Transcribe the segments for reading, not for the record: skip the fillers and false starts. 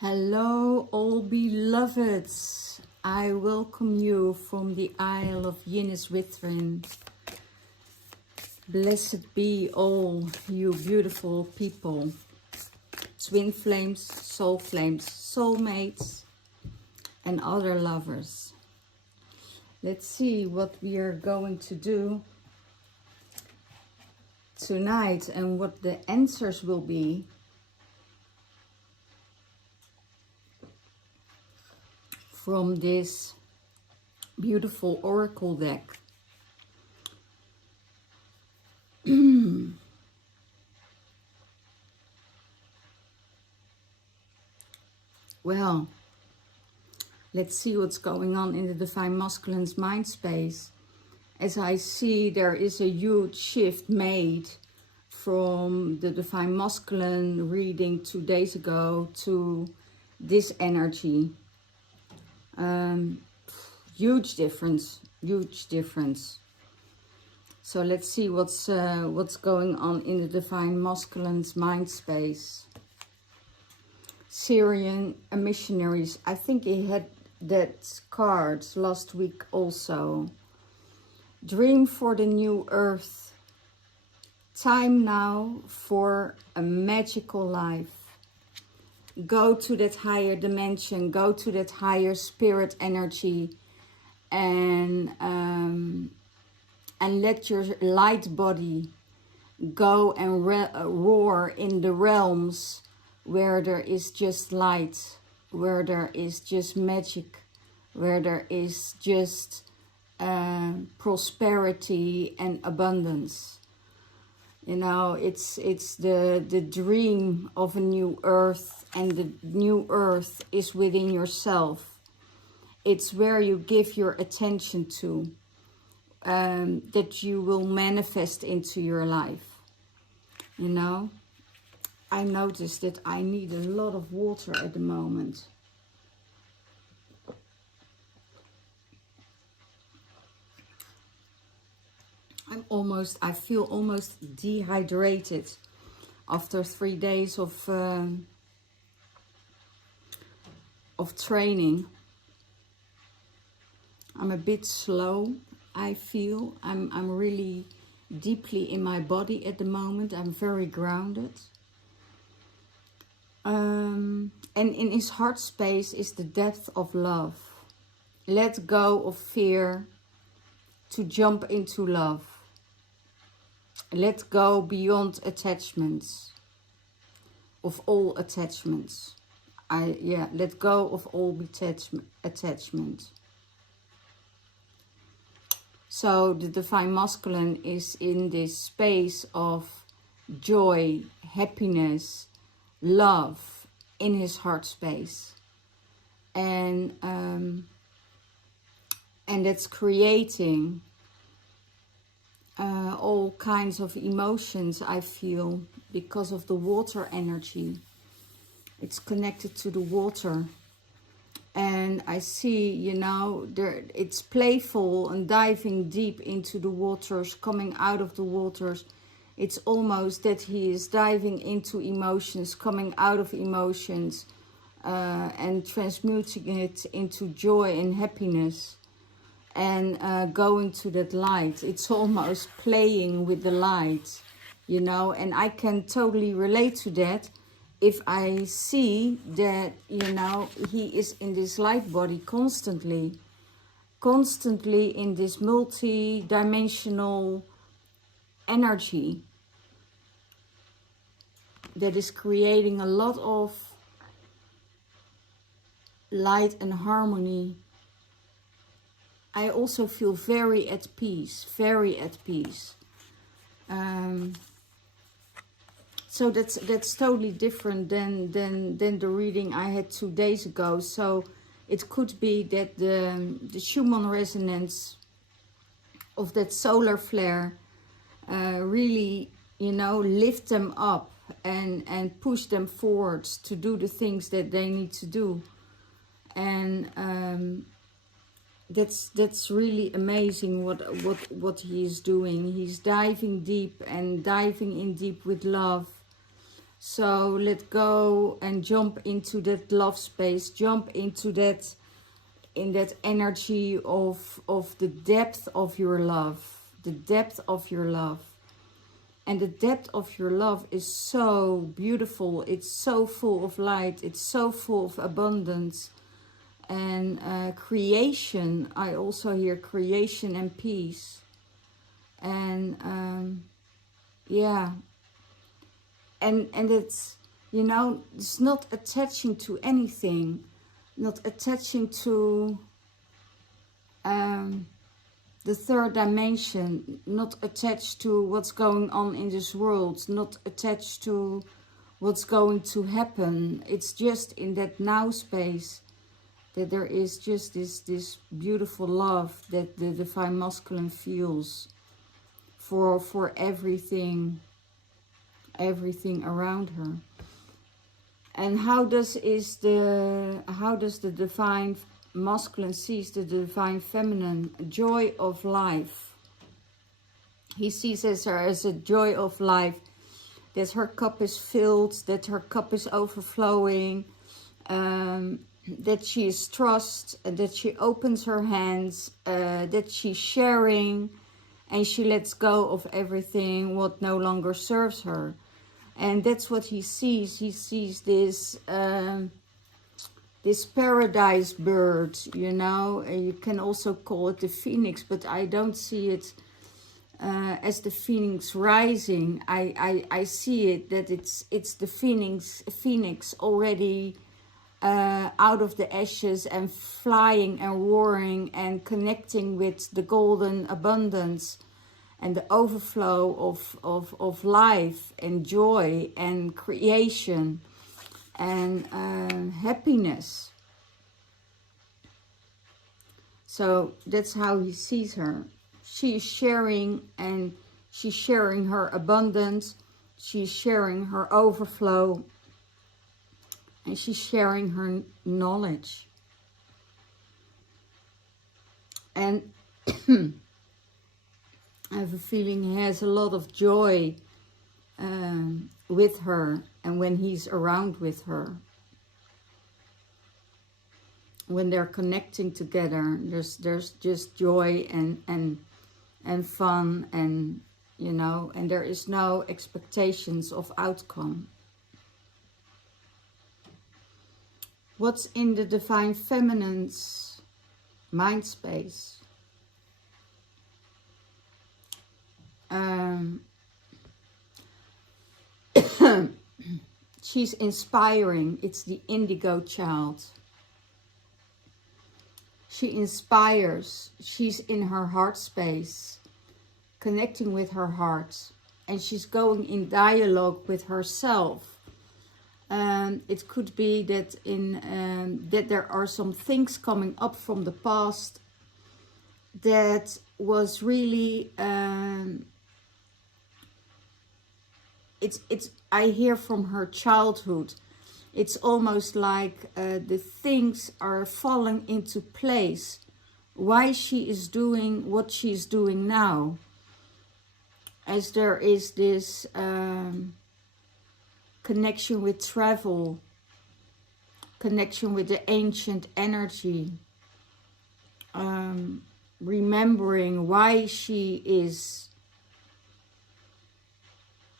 Hello, all beloveds. I welcome you from the Isle of Yinnis Withrin. Blessed be all you beautiful people, twin flames, soulmates, and other lovers. Let's see what we are going to do tonight and what the answers will be from this beautiful oracle deck. Well, let's see what's going on in the Divine Masculine's mind space. As I see, there is a huge shift made from the Divine Masculine reading 2 days ago to this energy. Huge difference. So let's see what's going on in the Divine Masculine's mind space. Syrian missionaries. I think he had that card last week also. Dream for the new earth. Time now for a magical life. Go to that higher dimension. Go to that higher spirit energy. And let your light body go and roar in the realms where there is just light, where there is just magic, where there is just prosperity and abundance. You know, it's the dream of a new earth, and the new earth is within yourself. It's where you give your attention to, that you will manifest into your life. You know, I noticed that I need a lot of water at the moment. I feel almost dehydrated after 3 days of training. I'm a bit slow, I feel. I'm really deeply in my body at the moment. I'm very grounded. And in his heart space is the depth of love. Let go of fear to jump into love. Let go beyond attachments, of all attachments. Let go of all attachment. So the Divine Masculine is in this space of joy, happiness, love in his heart space. And that's creating all kinds of emotions, I feel, because of the water energy. It's connected to the water. And I see, you know, it's playful and diving deep into the waters, coming out of the waters. It's almost that he is diving into emotions, coming out of emotions, and transmuting it into joy and happiness. And going to that light. It's almost playing with the light, you know, and I can totally relate to that if I see that, you know, he is in this light body constantly in this multi-dimensional energy that is creating a lot of light and harmony. I also feel very at peace. So that's totally different than the reading I had 2 days ago. So it could be that the Schumann resonance of that solar flare really, you know, lift them up and push them forwards to do the things that they need to do. And that's really amazing what he is doing. He's diving deep and diving in deep with love, So let go and jump into that love space, jump into that, in that energy of the depth of your love, the depth of your love. And the depth of your love is so beautiful. It's so full of light. It's so full of abundance. And creation, I also hear creation and peace. And yeah. And it's, you know, it's not attaching to anything. Not attaching to the third dimension, not attached to what's going on in this world, not attached to what's going to happen. It's just in that now space that there is just this beautiful love that the Divine Masculine feels for everything around her. And how does the Divine Masculine sees the Divine Feminine? Joy of life. He sees her as a joy of life, that her cup is filled, that her cup is overflowing, that she is trust, that she opens her hands, that she's sharing, and she lets go of everything what no longer serves her. And that's what he sees. He sees this this paradise bird, you know. And you can also call it the phoenix, but I don't see it as the phoenix rising. I see it that it's the phoenix already out of the ashes and flying and roaring and connecting with the golden abundance and the overflow of life and joy and creation and happiness. So that's how he sees her. She is sharing, and she's sharing her abundance, she's sharing her overflow, and she's sharing her knowledge. And I have a feeling he has a lot of joy with her, and when he's around with her. When they're connecting together, there's just joy and fun, and you know, and there is no expectations of outcome. What's in the Divine Feminine's mind space? She's inspiring. It's the indigo child. She inspires. She's in her heart space, connecting with her heart, and she's going in dialogue with herself. It could be that that there are some things coming up from the past that was really I hear from her childhood. It's almost like the things are falling into place. Why she is doing what she's doing now. As there is this connection with travel, connection with the ancient energy, remembering why she is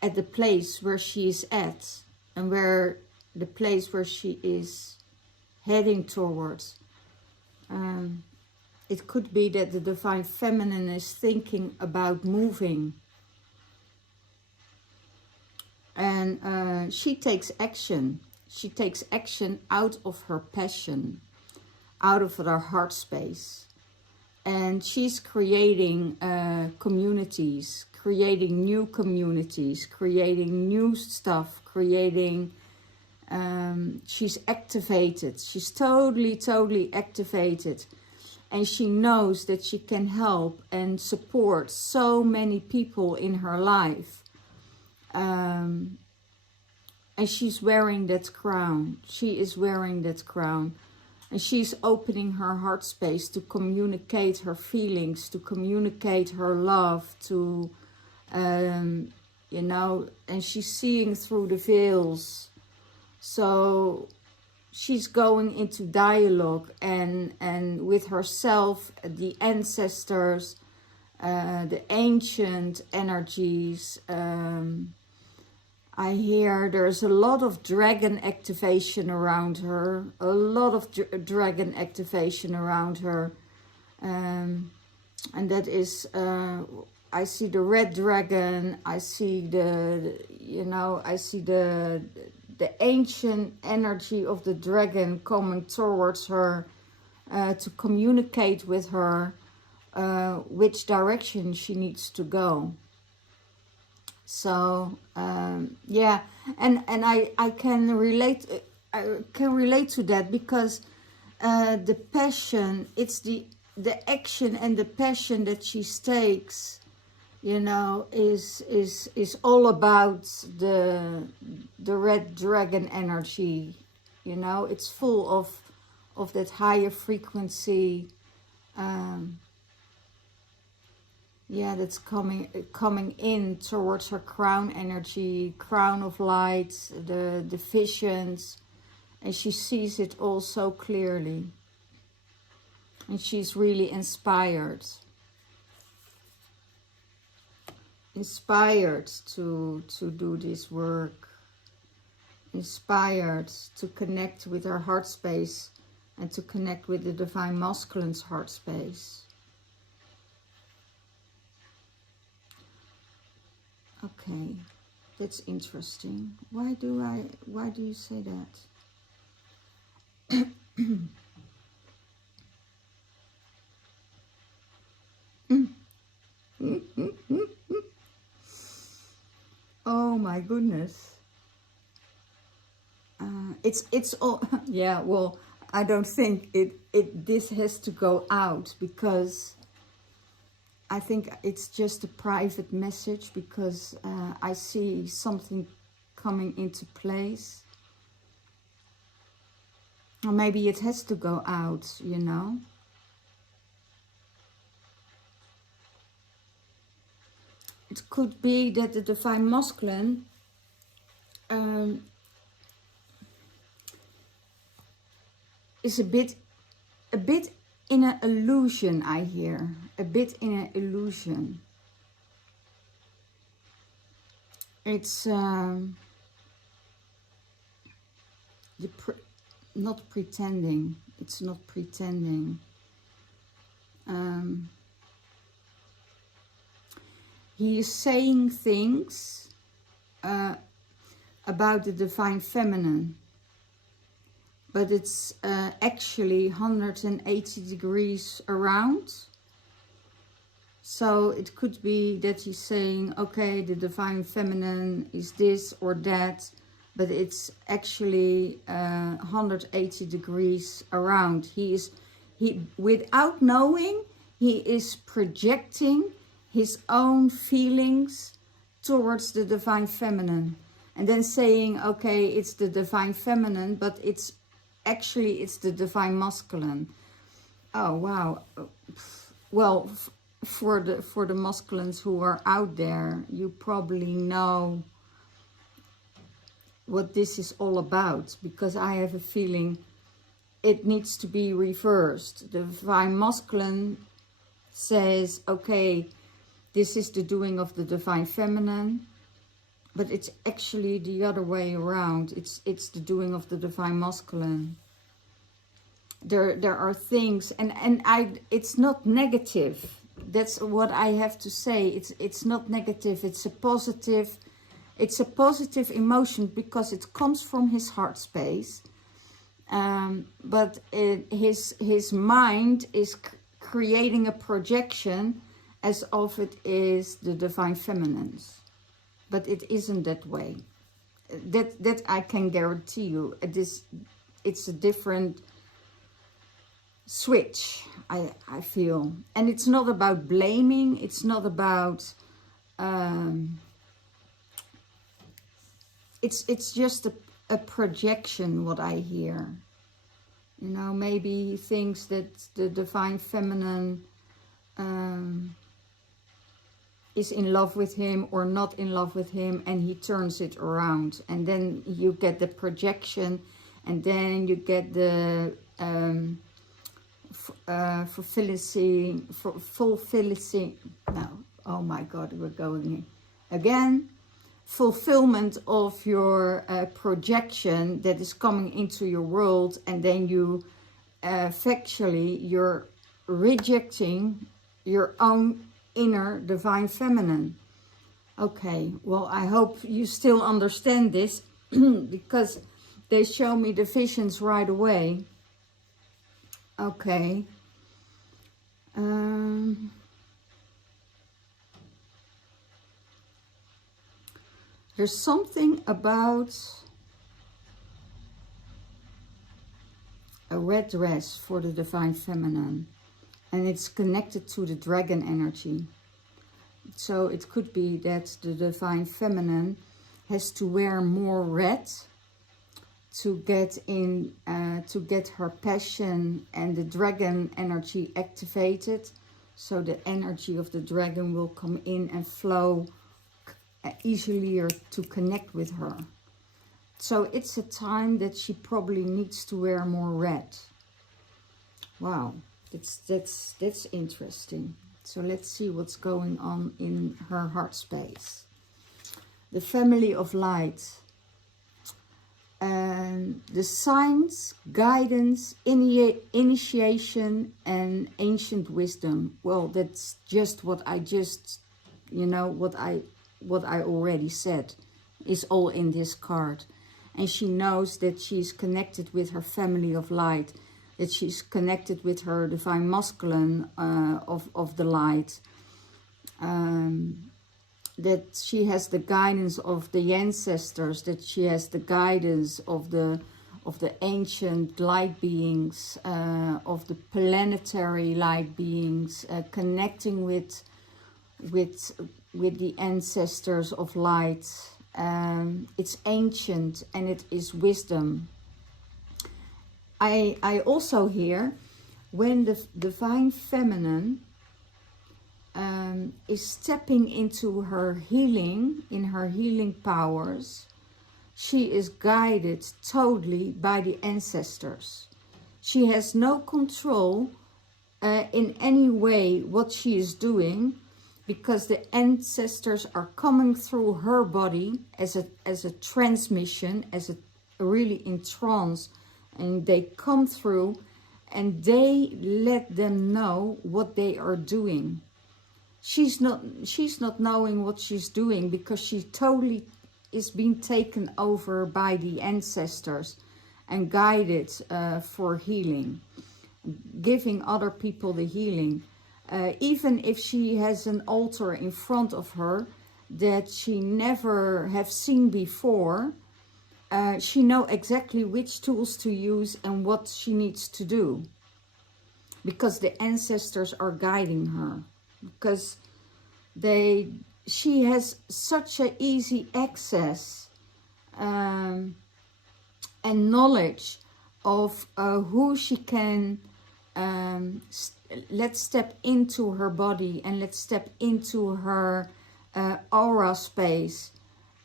at the place where she is at, and where the place where she is heading towards. It could be that the Divine Feminine is thinking about moving. And she takes action. She takes action out of her passion, out of her heart space. And she's creating communities, creating new communities, creating new stuff, creating... she's activated. She's totally activated. And she knows that she can help and support so many people in her life. And she's wearing that crown. She is wearing that crown. And she's opening her heart space to communicate her feelings, to communicate her love, to you know, and she's seeing through the veils. So she's going into dialogue and with herself, the ancestors, the ancient energies. I hear there's a lot of dragon activation around her, a lot of dragon activation around her, and that is, I see the red dragon, I see I see the ancient energy of the dragon coming towards her to communicate with her which direction she needs to go. So yeah, and I can relate to that, because the passion, it's the action and the passion that she takes, you know, is all about the red dragon energy. You know, it's full of that higher frequency. Yeah, that's coming in towards her crown energy, crown of light, the visions, and she sees it all so clearly. And she's really inspired to do this work, inspired to connect with her heart space and to connect with the divine masculine's heart space. Okay, that's interesting. Why do you say that? Oh my goodness. It's all yeah, well, I don't think this has to go out, because I think it's just a private message, because I see something coming into place. Or maybe it has to go out, you know. It could be that the divine masculine is a bit in an illusion, I hear. A bit in an illusion. It's not pretending. It's not pretending. He is saying things about the divine feminine, but it's actually 180 degrees around. So it could be that he's saying, okay, the divine feminine is this or that, but it's actually 180 degrees around. He without knowing, he is projecting his own feelings towards the divine feminine, and then saying, okay, it's the divine feminine, but it's the divine masculine. Oh wow. Well, for the masculines who are out there, you probably know what this is all about, because I have a feeling it needs to be reversed. The divine masculine says, okay, this is the doing of the divine feminine, but it's actually the other way around. It's the doing of the divine masculine. There are things, and it's not negative. That's what I have to say. It's not negative. It's a positive emotion, because it comes from his heart space. But his mind is creating a projection as of it is the divine feminines, but it isn't that way. That I can guarantee you. It's a different switch, I feel. And it's not about blaming. It's not about it's just a projection, what I hear. You know, maybe he thinks that the divine feminine is in love with him or not in love with him, and he turns it around, and then you get the projection, and then you get the fulfilling, no, oh my god, we're going again, fulfillment of your projection that is coming into your world, and then you factually you're rejecting your own inner divine feminine. Okay, well, I hope you still understand this because they show me the visions right away. Okay. There's something about a red dress for the divine feminine, and it's connected to the dragon energy. So it could be that the divine feminine has to wear more red to get in, to get her passion and the dragon energy activated. So the energy of the dragon will come in and flow easily to connect with her. So it's a time that she probably needs to wear more red. Wow, that's interesting. So let's see what's going on in her heart space. The family of light. And the signs, guidance, initiation, and ancient wisdom. Well, that's just what I just, you know, what I already said is all in this card. And she knows that she's connected with her family of light, that she's connected with her divine masculine of the light, that she has the guidance of the ancestors, that she has the guidance of the ancient light beings, of the planetary light beings, connecting with the ancestors of light. It's ancient and it is wisdom. I also hear when the divine feminine is stepping into her healing, in her healing powers, she is guided totally by the ancestors. She has no control in any way what she is doing, because the ancestors are coming through her body as a transmission, as a really in trance, and they come through and they let them know what they are doing. She's not knowing what she's doing because she totally is being taken over by the ancestors and guided for healing, giving other people the healing. Even if she has an altar in front of her that she never have seen before, she knows exactly which tools to use and what she needs to do, because the ancestors are guiding her, because she has such a easy access and knowledge of who she can let's step into her body and let's step into her aura space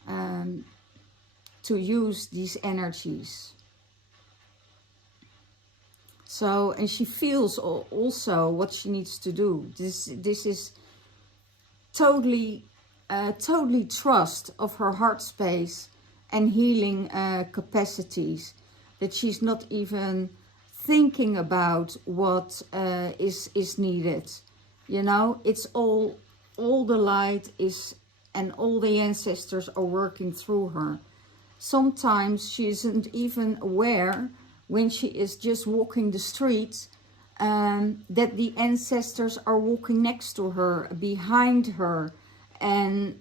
to use these energies. So, and she feels also what she needs to do. This is totally trust of her heart space and healing capacities, that she's not even thinking about what is needed. You know, it's all the light is, and all the ancestors are working through her. Sometimes she isn't even aware, when she is just walking the streets, that the ancestors are walking next to her, behind her, and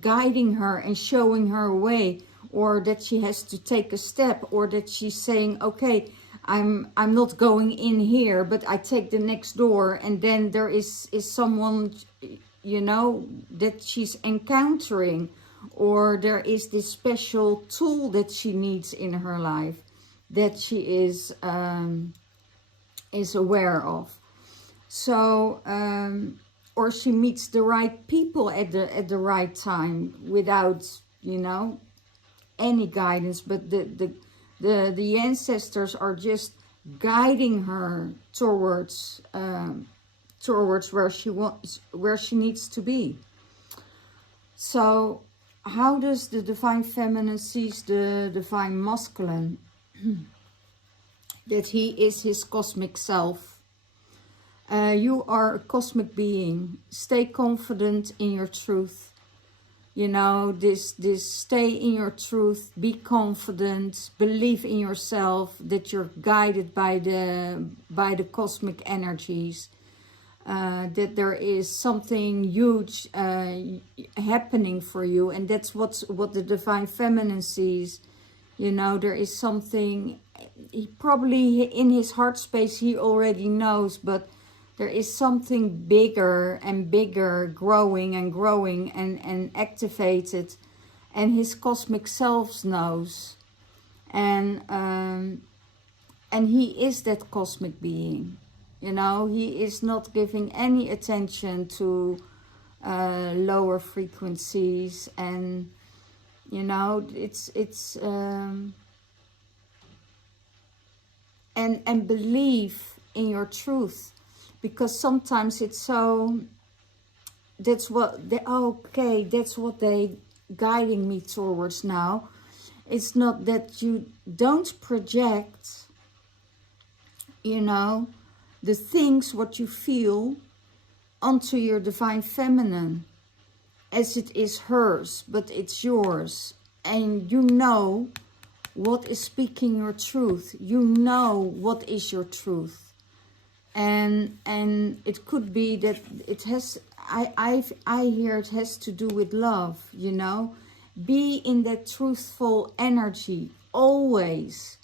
guiding her and showing her a way, or that she has to take a step, or that she's saying, okay, I'm not going in here, but I take the next door, and then there is someone, you know, that she's encountering, or there is this special tool that she needs in her life that she is aware of. So or she meets the right people at the right time without, you know, any guidance. But the ancestors are just guiding her towards where she needs to be. So how does the divine feminine sees the divine masculine? That he is his cosmic self. You are a cosmic being. Stay confident in your truth. You know, this stay in your truth, be confident, believe in yourself, that you're guided by the cosmic energies, that there is something huge happening for you, and that's what the divine feminine sees. You know, there is something, he probably in his heart space he already knows, but there is something bigger and bigger growing and activated, and his cosmic self knows. And he is that cosmic being. You know, he is not giving any attention to lower frequencies, and you know, and believe in your truth. Because sometimes it's so, that's what they, okay, that's what they guiding me towards now. It's not that you don't project, you know, the things, what you feel, onto your divine feminine, as it is hers, but it's yours. And you know what is speaking your truth. You know what is your truth. And it could be that it has, I hear it has to do with love, you know. Be in that truthful energy always.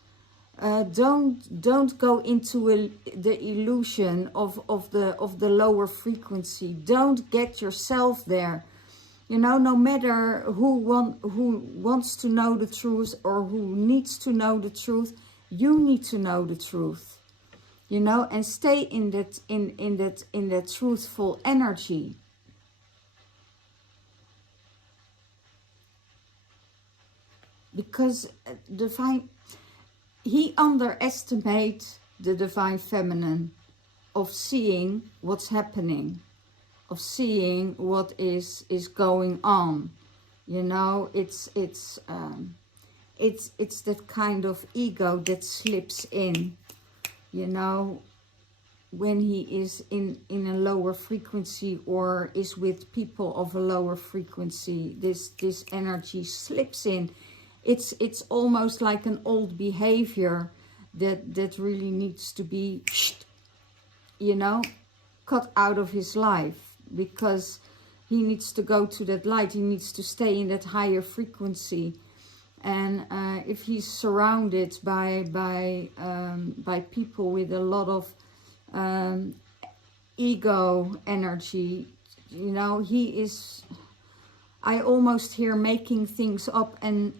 Don't go into the illusion of the lower frequency. Don't get yourself there. You know, no matter who wants to know the truth or who needs to know the truth, you need to know the truth. You know, and stay in that truthful energy. Because he underestimates the divine feminine of seeing what's happening, of seeing what is going on. You know, it's that kind of ego that slips in. You know, when he is in a lower frequency or is with people of a lower frequency, this energy slips in. It's almost like an old behavior that really needs to be, you know, cut out of his life, because he needs to go to that light. He needs to stay in that higher frequency. And if he's surrounded by people with a lot of ego energy, you know, he is, I almost hear making things up and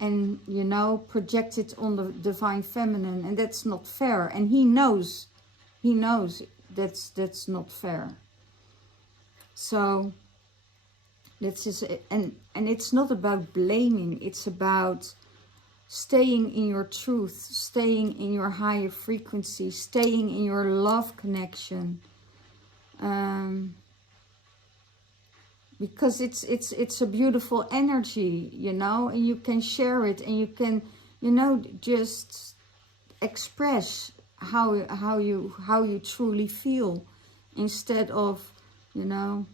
you know, project it on the divine feminine, and that's not fair. And he knows that's not fair. So that's just, and it's not about blaming. It's about staying in your truth, staying in your higher frequency, staying in your love connection, because it's a beautiful energy, you know, and you can share it, and you can, you know, just express how you truly feel, instead of, you know,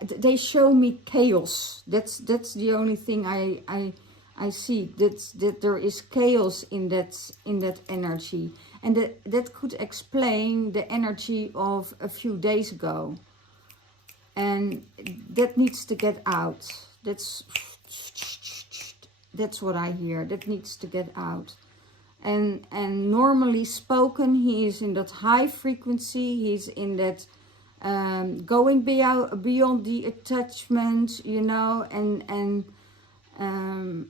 they show me chaos. That's the only thing I see. That there is chaos in that energy, and that could explain the energy of a few days ago. And that needs to get out. That's what I hear. That needs to get out. And normally spoken, he is in that high frequency. He's in that going beyond the attachment, you know, and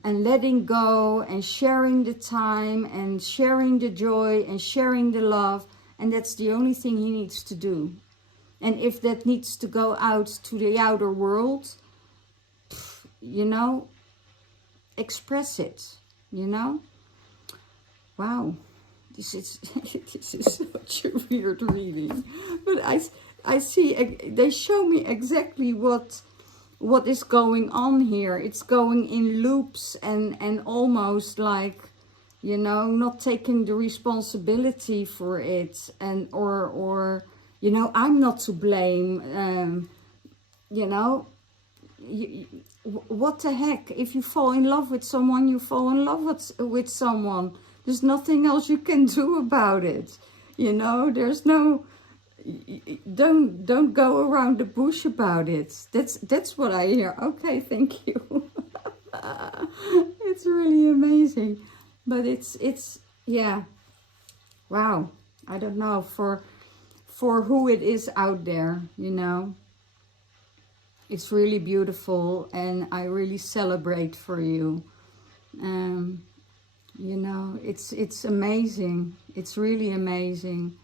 letting go, and sharing the time, and sharing the joy, and sharing the love. And that's the only thing he needs to do. And if that needs to go out to the outer world, you know, express it, you know. Wow, this is this is such a weird reading, but I see, they show me exactly what is going on here. It's going in loops and almost like, you know, not taking the responsibility for it, and or you know, I'm not to blame. You know, what the heck? If you fall in love with someone, you fall in love with someone. There's nothing else you can do about it. You know, there's no, don't go around the bush about it. That's what I hear. Okay, thank you. It's really amazing. But it's yeah. Wow. I don't know for who it is out there, you know. It's really beautiful, and I really celebrate for you. You know, it's amazing. It's really amazing,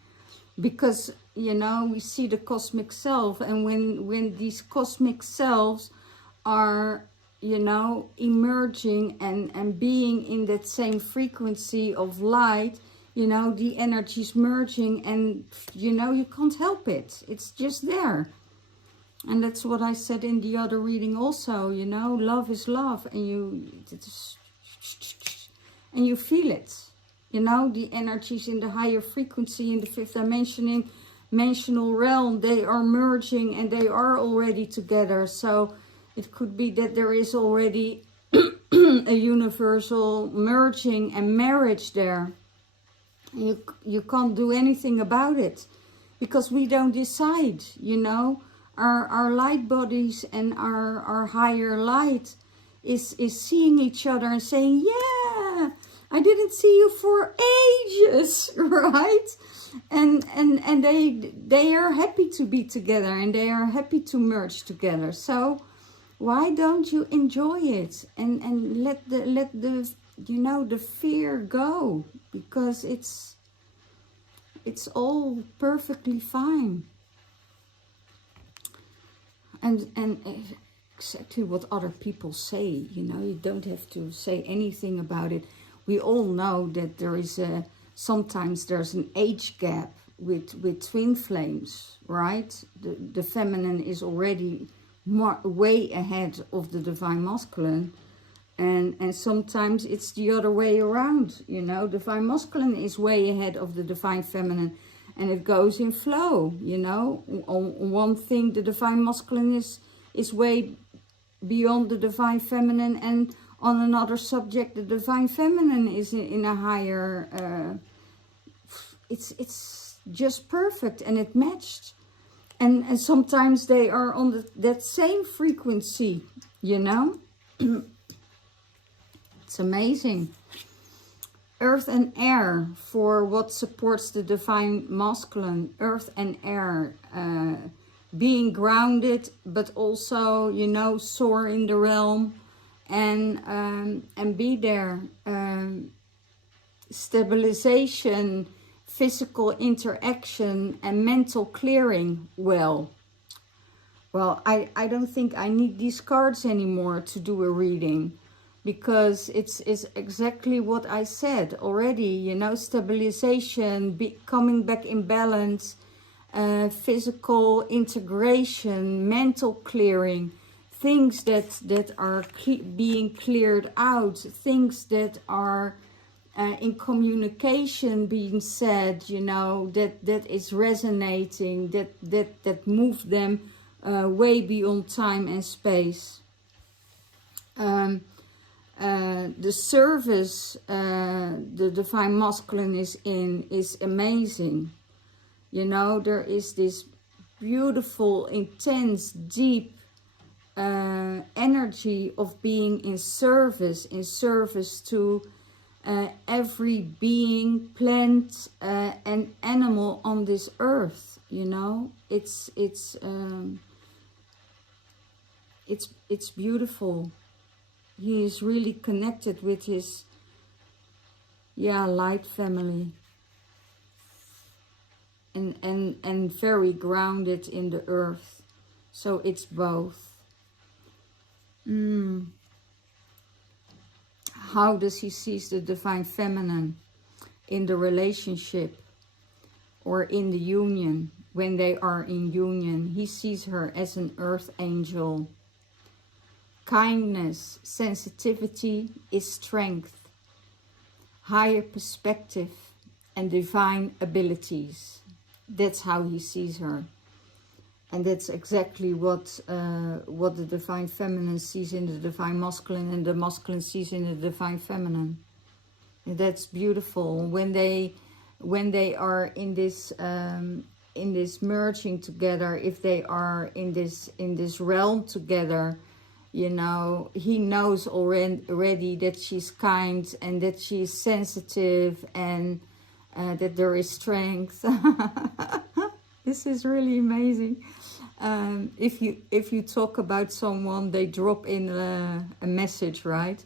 because, you know, we see the cosmic self, and when these cosmic selves are, you know, emerging and being in that same frequency of light, you know, the energy's merging, and, you know, you can't help it. It's just there. And that's what I said in the other reading also, you know, love is love, and you feel it. You know, the energies in the higher frequency, in the fifth dimensional realm, they are merging, and they are already together. So it could be that there is already a universal merging and marriage there. You can't do anything about it, because we don't decide, you know. Our light bodies and our higher light is seeing each other and saying, yeah, I didn't see you for ages, right? And they are happy to be together, and they are happy to merge together. So why don't you enjoy it and let the you know, the fear go, because it's all perfectly fine. And exactly what other people say, you know, you don't have to say anything about it. We all know that there is sometimes there's an age gap with twin flames, right? The feminine is already way ahead of the divine masculine, and sometimes it's the other way around, you know. Divine masculine is way ahead of the divine feminine. And it goes in flow, you know. On one thing, the divine masculine is way beyond the divine feminine. And on another subject, the divine feminine is in a higher... It's just perfect, and it matched. And sometimes they are on that same frequency, you know. It's amazing. Earth and air for what supports the divine masculine. Earth and air, being grounded, but also, you know, soar in the realm and be there. Stabilization, physical interaction, and mental clearing. Well, I don't think I need these cards anymore to do a reading, because it's exactly what I said already, you know. Stabilization, coming back in balance, physical integration, mental clearing, things that are being cleared out, things that are in communication being said, you know, that is resonating, that move them way beyond time and space. The service the divine masculine is in is amazing. You know, there is this beautiful, intense, deep energy of being in service to every being, plant and animal on this earth. You know, it's beautiful. He is really connected with his light family. and very grounded in the earth. So it's both. How does he see the divine feminine in the relationship or in the union? When they are in union, he sees her as an earth angel. Kindness, sensitivity is strength, higher perspective, and divine abilities. That's how he sees her. And that's exactly what the divine feminine sees in the divine masculine, and the masculine sees in the divine feminine. And that's beautiful. When they are in this merging together, if they are in this realm together, you know, he knows already that she's kind and that she's sensitive and that there is strength. This is really amazing. If you talk about someone, they drop in a message, right?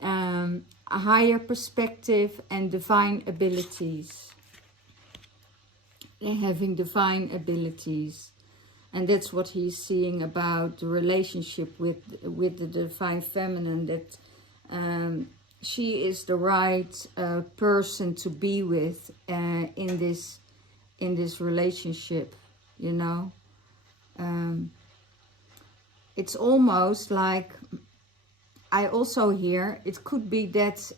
A higher perspective and divine abilities. They're having divine abilities. And that's what he's seeing about the relationship with the divine feminine, that she is the right person to be with in this relationship, you know. It's almost like, I also hear, it could be that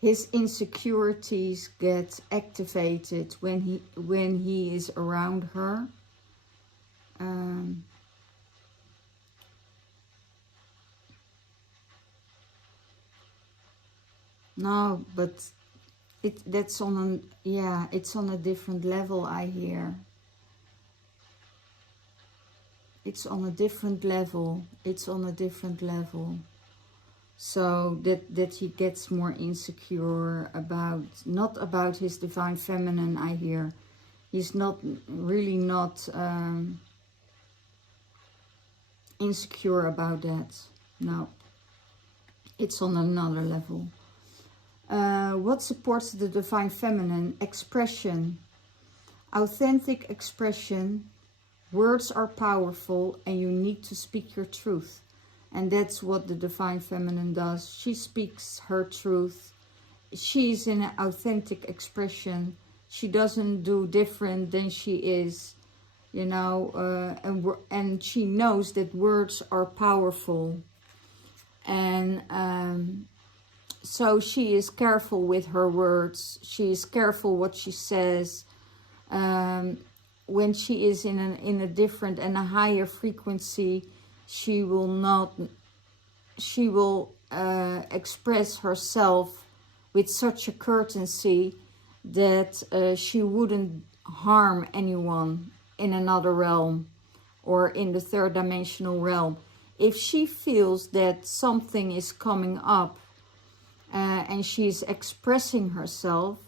his insecurities get activated when he is around her. No, but it's on a different level, I hear. It's on a different level. It's on a different level. So that he gets more insecure about, not about his divine feminine, I hear. He's really not insecure about that. No. It's on another level. What supports the divine feminine? Expression. Authentic expression. Words are powerful and you need to speak your truth. And that's what the divine feminine does. She speaks her truth. She's in an authentic expression. She doesn't do different than she is, you know, and she knows that words are powerful. And so she is careful with her words. She is careful what she says. When she is in a different and a higher frequency, she will express herself with such a courtesy that she wouldn't harm anyone in another realm or in the third dimensional realm. If she feels that something is coming up and she's expressing herself,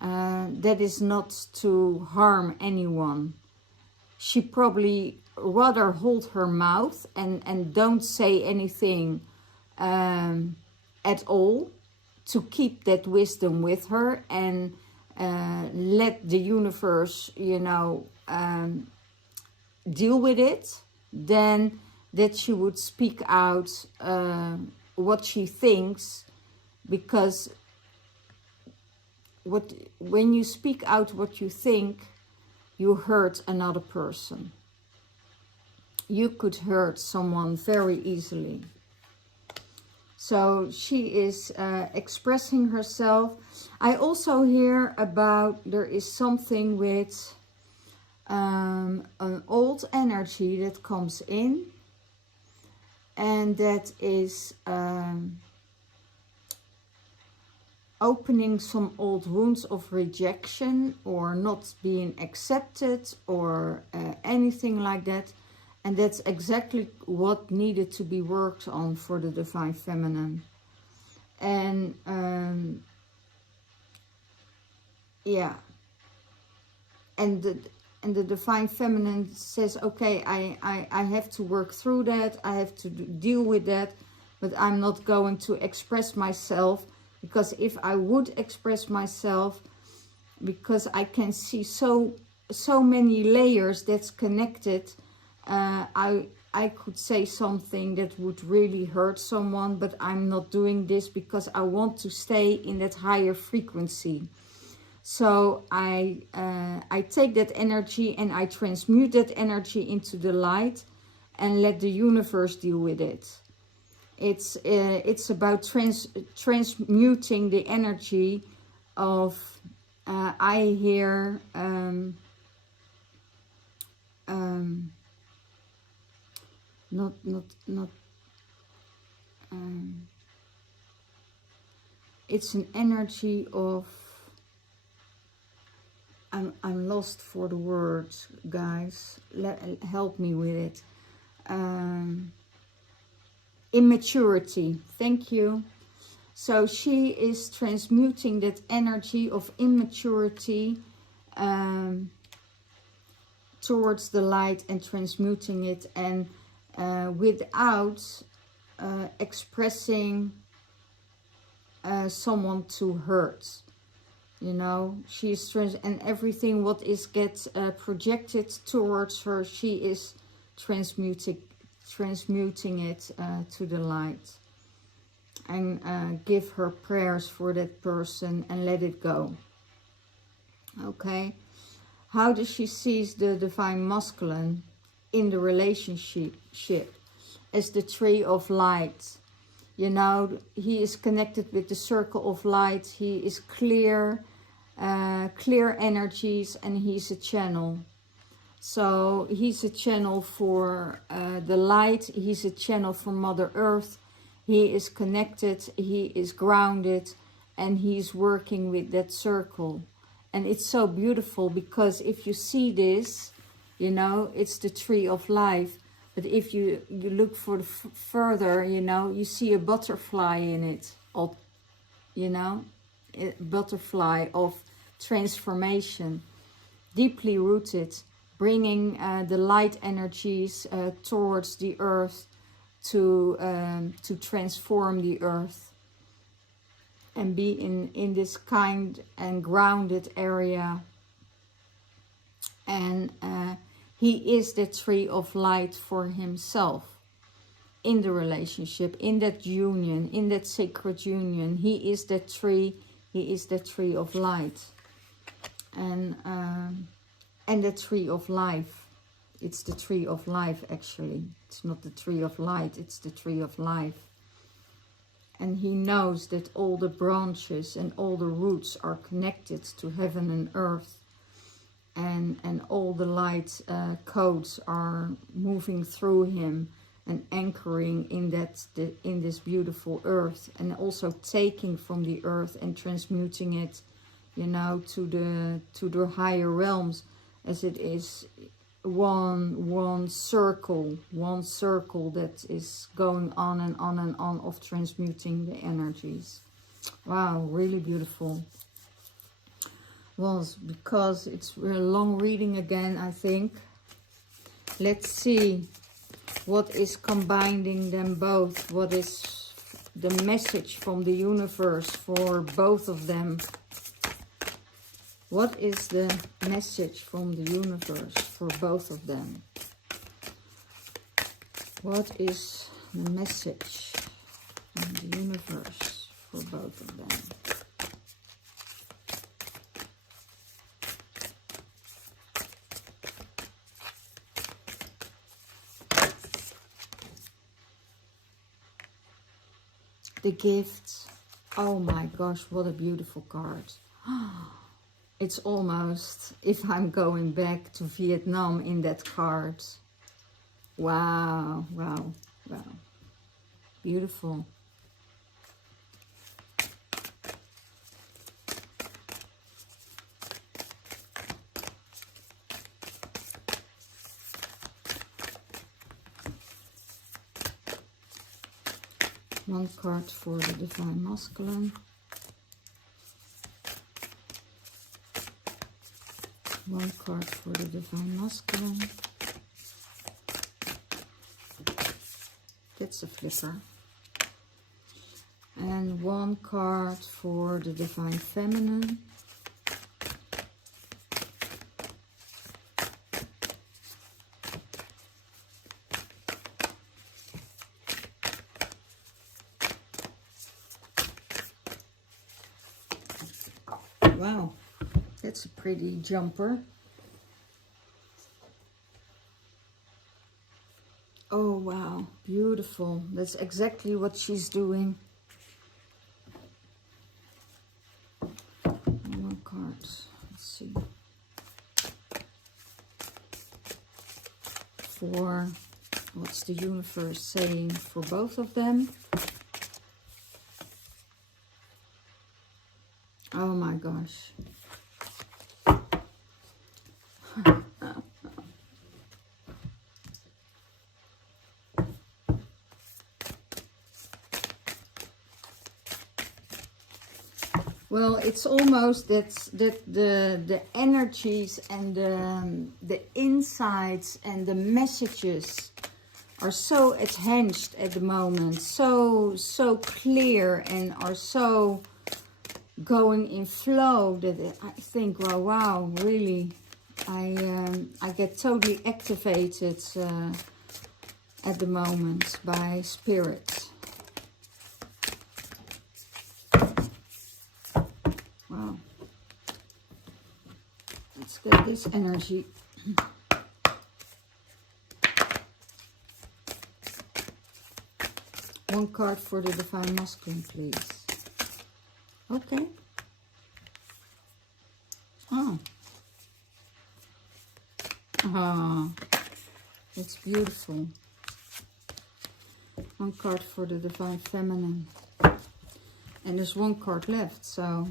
that is not to harm anyone. She probably rather hold her mouth and don't say anything at all, to keep that wisdom with her and let the universe, you know, deal with it, then that she would speak out what she thinks, because when you speak out what you think, you hurt another person. You could hurt someone very easily. So she is expressing herself. I also hear about, there is something with an old energy that comes in, and that is opening some old wounds of rejection or not being accepted or anything like that. And that's exactly what needed to be worked on for the divine feminine. And yeah, and the divine feminine says, okay, I have to work through that, I have to deal with that, but I'm not going to express myself, because if I would express myself, because I can see so many layers that's connected. I could say something that would really hurt someone, but I'm not doing this because I want to stay in that higher frequency. So I take that energy and I transmute that energy into the light and let the universe deal with it. It's about transmuting the energy of, I hear, it's an energy of, I'm lost for the words, guys. Help me with it. Immaturity. Thank you. So she is transmuting that energy of immaturity towards the light and transmuting it, and without expressing someone to hurt. You know, she is and everything what is gets projected towards her, she is transmuting it to the light, and give her prayers for that person and let it go. Okay, how does she see the divine masculine in the relationship? As the tree of light. You know, he is connected with the circle of light. He is clear energies, and he's a channel. So he's a channel for the light. He's a channel for Mother Earth. He is connected, he is grounded, and he's working with that circle. And it's so beautiful, because if you see this, you know, it's the tree of life. But if you look for the further, you know, you see a butterfly in it, you know, a butterfly of transformation, deeply rooted, bringing the light energies towards the earth to transform the earth and be in this kind and grounded area. And he is the tree of light for himself in the relationship, in that union, in that sacred union. He is the tree. He is the tree of light, and the tree of life. It's the tree of life, actually. It's not the tree of light. It's the tree of life. And he knows that all the branches and all the roots are connected to heaven and earth. And all the light codes are moving through him and anchoring in this beautiful earth, and also taking from the earth and transmuting it, you know, to the higher realms, as it is one circle that is going on and on and on of transmuting the energies. Wow, really beautiful. Well, because it's a long reading again, I think. Let's see what is combining them both. What is the message from the universe for both of them? What is the message from the universe for both of them? What is the message from the universe for both of them? The gift. Oh my gosh, what a beautiful card. It's almost if I'm going back to Vietnam in that card. Wow, wow, wow. Beautiful. One card for the divine masculine. One card for the divine masculine. That's a flipper. And one card for the divine feminine. Wow, that's a pretty jumper. Oh, wow, beautiful. That's exactly what she's doing. One more card. Let's see. For, what's the universe saying for both of them? Oh my gosh. Well, it's almost that the energies and the insights and the messages are so enhanced at the moment, so clear, and are so going in flow that I think, wow, really, I get totally activated at the moment by spirit. Wow. Let's get this energy. One card for the Divine Masculine, please. Okay. Oh. Ah, that's beautiful. One card for the Divine Feminine. And there's one card left, so...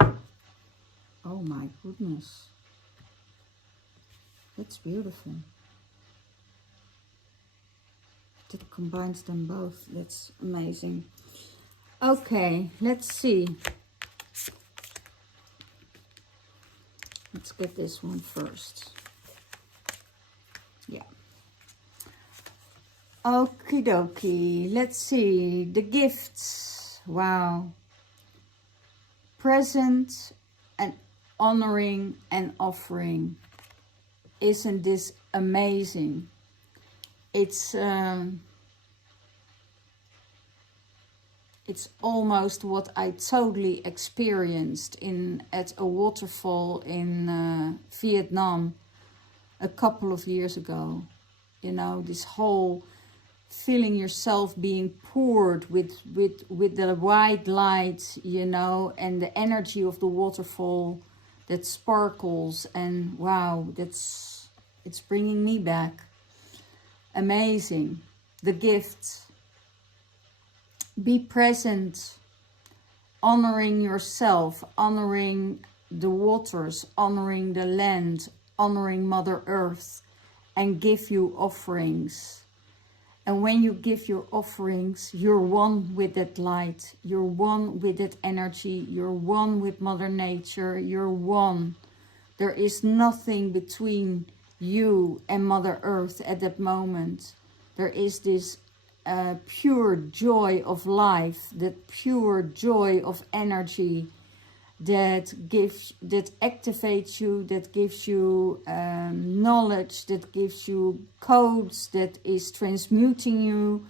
Oh my goodness. That's beautiful. That combines them both. That's amazing. Okay, let's see. Let's get this one first. Yeah. Okie dokie. Let's see. The gifts. Wow. Present and honoring and offering. Isn't this amazing? It's almost what I totally experienced at a waterfall in Vietnam a couple of years ago. You know, this whole feeling yourself being poured with the white light, you know, and the energy of the waterfall that sparkles, and wow, it's bringing me back. Amazing. The gift. Be present, honoring yourself, honoring the waters, honoring the land, honoring Mother Earth, and give you offerings. And when you give your offerings, you're one with that light, you're one with that energy, you're one with Mother Nature, you're one. There is nothing between you and Mother Earth at that moment. There is this pure joy of life, that pure joy of energy that activates you, that gives you knowledge, that gives you codes, that is transmuting you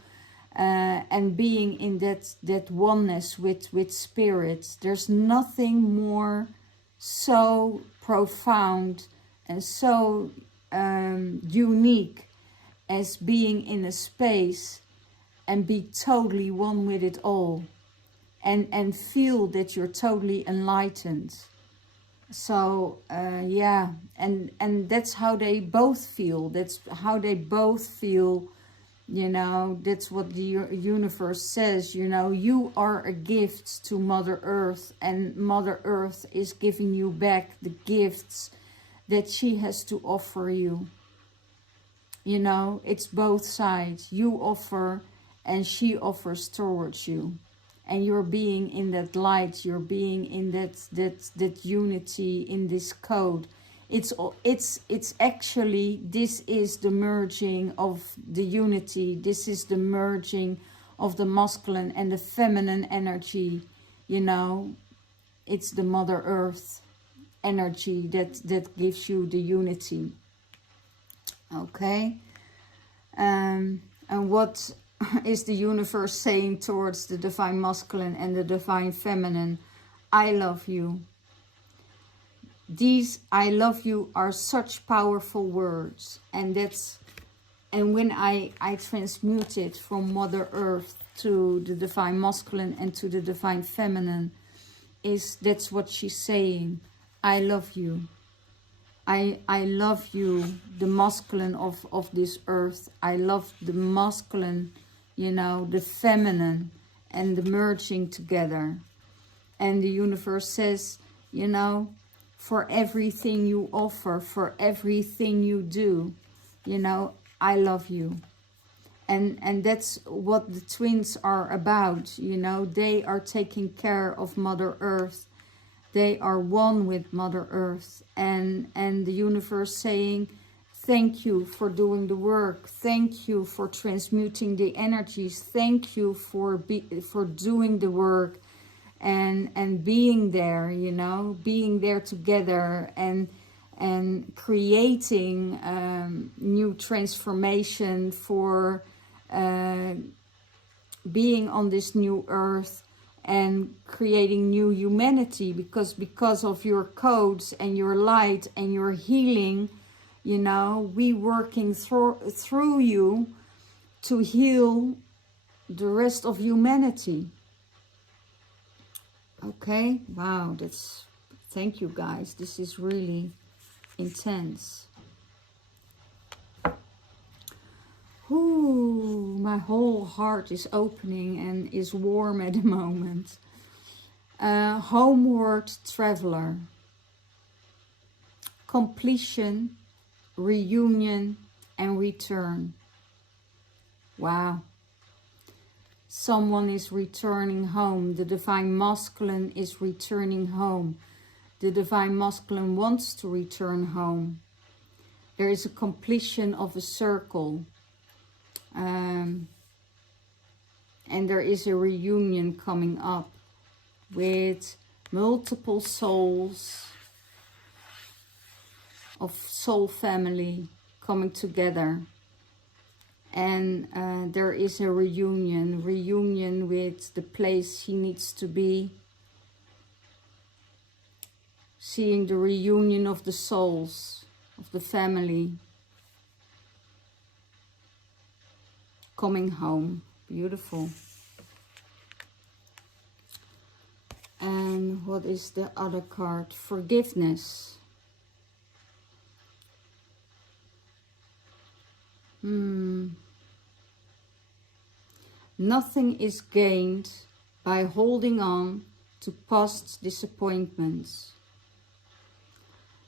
and being in that oneness with spirit. There's nothing more so profound and so unique as being in a space and be totally one with it all, and feel that you're totally enlightened. So yeah, and that's how they both feel. That's how they both feel. You know, that's what the universe says. You know, you are a gift to Mother Earth, and Mother Earth is giving you back the gifts that she has to offer you. You know, it's both sides. You offer and she offers towards you. And you're being in that light, you're being in that unity, in this code. It's actually, this is the merging of the unity. This is the merging of the masculine and the feminine energy. You know, it's the Mother Earth energy that gives you the unity. Okay. And what is the universe saying towards the Divine Masculine and the Divine Feminine? I love you. These I love you are such powerful words, and when I transmute it from Mother Earth to the Divine Masculine and to the Divine Feminine, that's what she's saying. I love you. I love you, the masculine of this earth. I love the masculine, you know, the feminine, and the merging together. And the universe says, you know, for everything you offer, for everything you do, you know, I love you. And that's what the twins are about, you know. They are taking care of Mother Earth. They are one with Mother Earth. And the universe saying, thank you for doing the work. Thank you for transmuting the energies. Thank you for doing the work and being there, you know, being there together and creating new transformation for being on this new earth and creating new humanity, because of your codes and your light and your healing, you know, we working through you to heal the rest of humanity. Okay, wow, thank you guys, this is really intense. Ooh, my whole heart is opening and is warm at the moment. Homeward traveler. Completion, reunion, and return. Wow. Someone is returning home. The Divine Masculine is returning home. The Divine Masculine wants to return home. There is a completion of a circle. And there is a reunion coming up with multiple souls of soul family coming together. And there is a reunion with the place he needs to be. Seeing the reunion of the souls of the family coming home. Beautiful. And what is the other card? Forgiveness. Nothing is gained by holding on to past disappointments.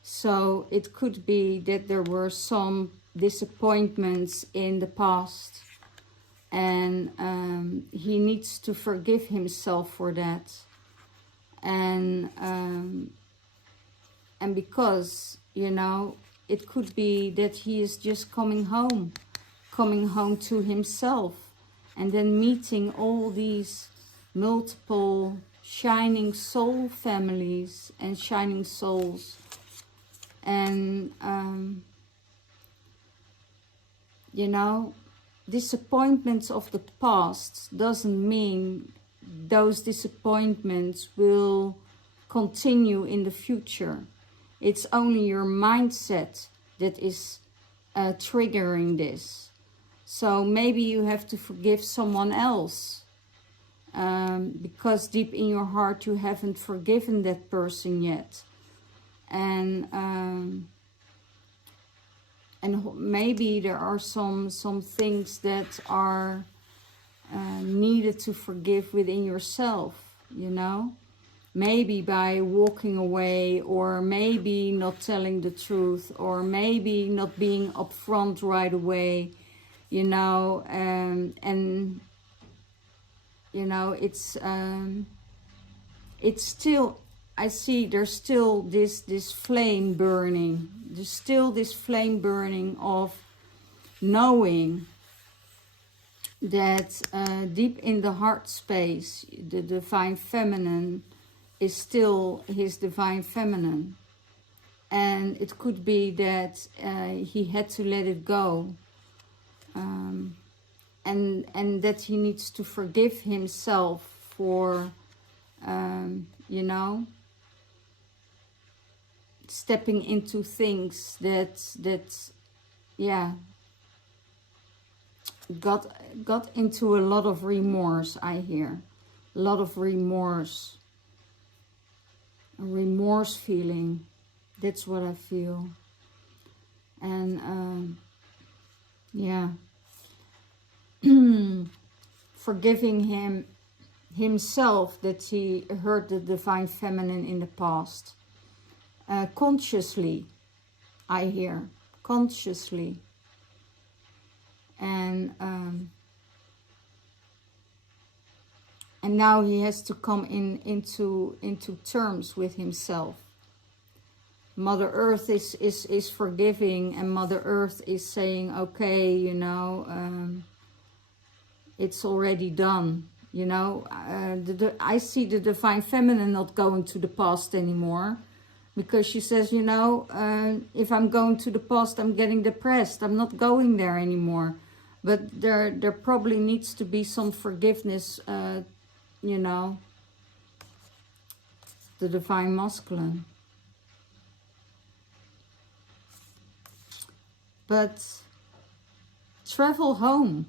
So it could be that there were some disappointments in the past, and he needs to forgive himself for that. And because, you know, it could be that he is just coming home to himself, and then meeting all these multiple shining soul families and shining souls. And you know, disappointments of the past doesn't mean those disappointments will continue in the future. It's only your mindset that is triggering this. So maybe you have to forgive someone else, because deep in your heart you haven't forgiven that person yet. And maybe there are some things that are needed to forgive within yourself, you know. Maybe by walking away, or maybe not telling the truth, or maybe not being upfront right away, you know. And you know, it's still, I see there's still this flame burning. There's still this flame burning of knowing that deep in the heart space, the Divine Feminine is still his Divine Feminine. And it could be that he had to let it go. And that he needs to forgive himself for you know, stepping into things that yeah, got into a lot of remorse. I hear a lot of remorse, a remorse feeling. That's what I feel. And yeah, forgiving himself that he hurt the divine feminine in the past. Consciously, I hear, consciously. And now he has to come into terms with himself. Mother Earth is forgiving, and Mother Earth is saying, okay, you know, it's already done. You know, I see the divine feminine not going to the past anymore, because she says, you know, if I'm going to the past, I'm getting depressed. I'm not going there anymore. But there probably needs to be some forgiveness, you know, the divine masculine. But travel home.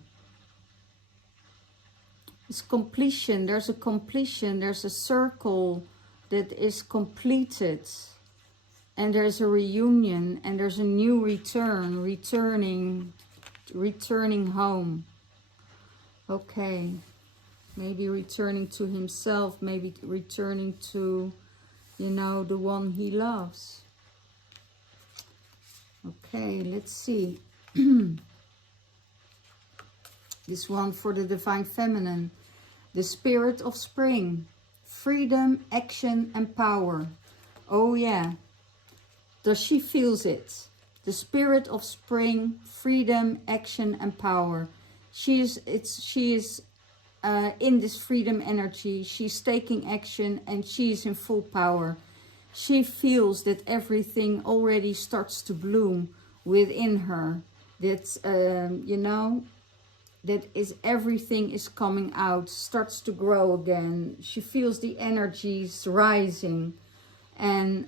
It's completion. There's a completion. There's a circle that is completed. And there's a reunion. And there's a new return. Returning home. Okay. Maybe returning to himself. Maybe returning to, you know, the one he loves. Okay, let's see. This one for the divine feminine. The spirit of spring. Freedom, action and power. Oh yeah. Does she feels it? The spirit of spring, freedom, action and power. She is in this freedom energy. She's taking action and she's in full power. She feels that everything already starts to bloom within her. That, you know, that is everything is coming out, starts to grow again. She feels the energies rising and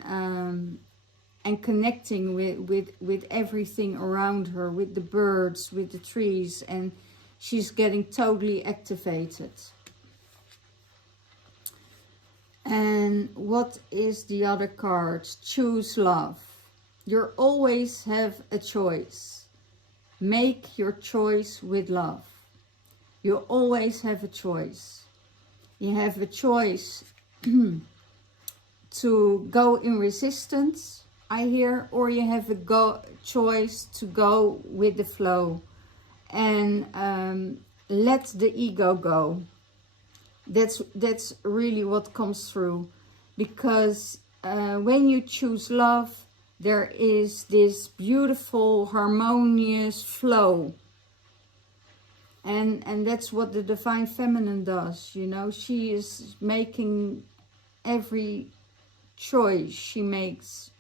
connecting with everything around her, with the birds, with the trees, and she's getting totally activated. And what is the other card? Choose love. You always have a choice. Make your choice with love. You always have a choice. You have a choice to go in resistance, I hear, or you have a choice to go with the flow and let the ego go. That's really what comes through, because when you choose love, there is this beautiful harmonious flow, and that's what the divine feminine does. You know, she is making every choice she makes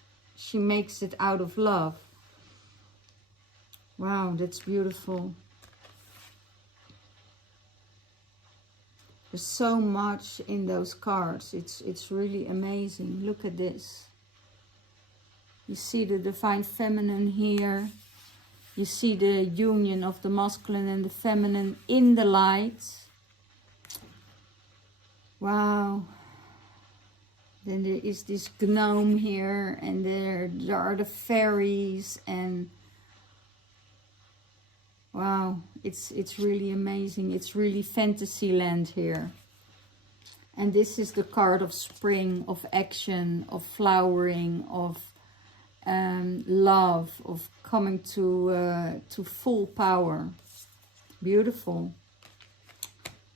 it out of love. Wow, that's beautiful. There's so much in those cards. It's really amazing. Look at this. You see the divine feminine here. You see the union of the masculine and the feminine in the light. Wow. Then there is this gnome here, and there are the fairies, and wow, it's really amazing. It's really fantasy land here. And this is the card of spring, of action, of flowering, of love, of coming to full power. Beautiful.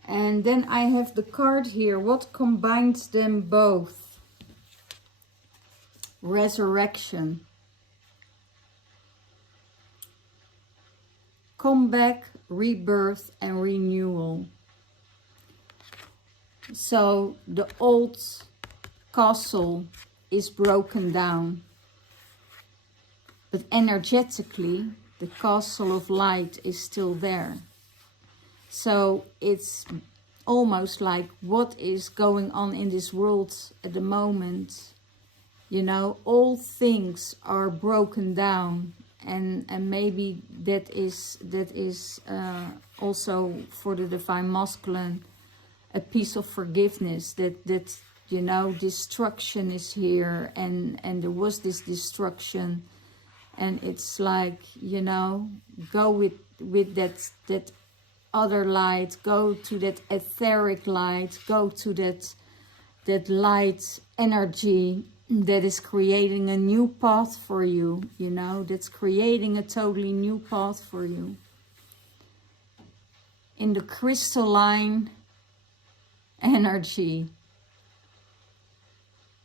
And then I have the card here. What combines them both? Resurrection. Comeback, rebirth and renewal. So the old castle is broken down, but energetically the castle of light is still there. So it's almost like what is going on in this world at the moment. You know, all things are broken down, and maybe that is also for the Divine Masculine a piece of forgiveness, that you know, destruction is here, and there was this destruction, and it's like, you know, go with that other light, go to that etheric light, go to that light energy that is creating a new path for you, you know, that's creating a totally new path for you. In the crystalline energy.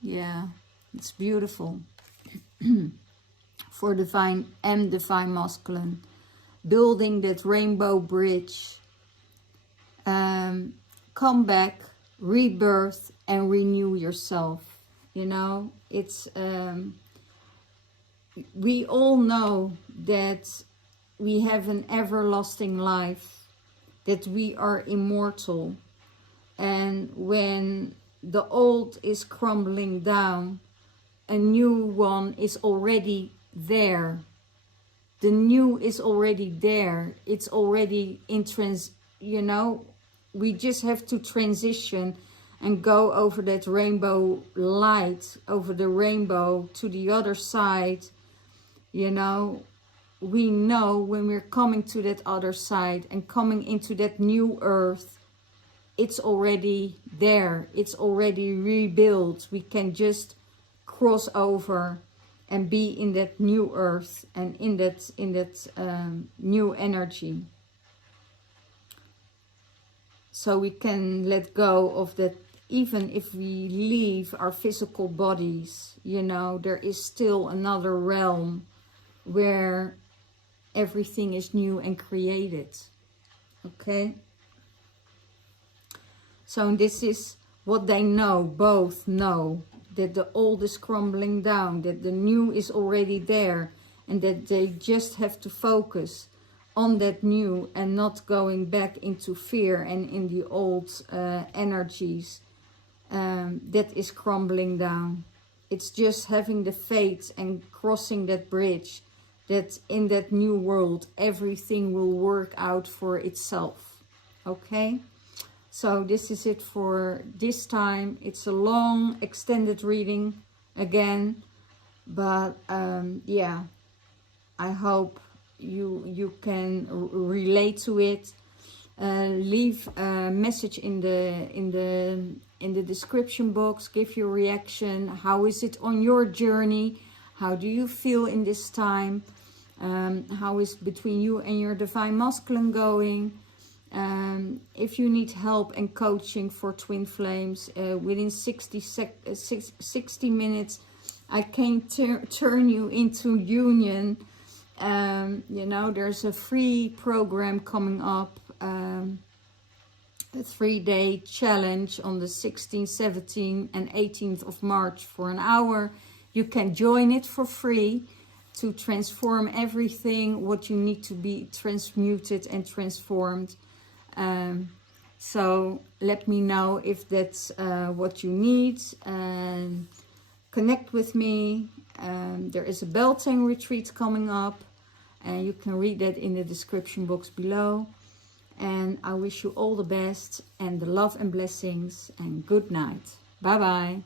Yeah, it's beautiful. For Divine and Divine Masculine. Building that rainbow bridge. Come back, rebirth, and renew yourself. You know, it's we all know that we have an everlasting life, that we are immortal, and when the old is crumbling down, a new one is already there. The new is already there. It's already in you know, we just have to transition and go over that rainbow light, over the rainbow to the other side. You know, we know when we're coming to that other side and coming into that new earth, it's already there. It's already rebuilt. We can just cross over and be in that new earth and in that new energy. So we can let go of that. Even if we leave our physical bodies, you know, there is still another realm where everything is new and created. Okay? So this is what they know, both know, that the old is crumbling down, that the new is already there, and that they just have to focus on that new and not going back into fear and in the old energies that is crumbling down. It's just having the faith and crossing that bridge, that in that new world everything will work out for itself. Okay? So this is it for this time. It's a long extended reading again, but yeah, I hope you can relate to it. Leave a message in the description box. Give your reaction. How is it on your journey? How do you feel in this time? How is between you and your Divine Masculine going? If you need help and coaching for Twin Flames, within 60 minutes, I can turn you into union. You know, there's a free program coming up, a 3-day challenge on the 16th, 17th and 18th of March for an hour. You can join it for free to transform everything what you need to be transmuted and transformed. So let me know if that's what you need. Connect with me. There is a Beltane retreat coming up, and you can read that in the description box below. And I wish you all the best and the love and blessings, and good night. Bye bye.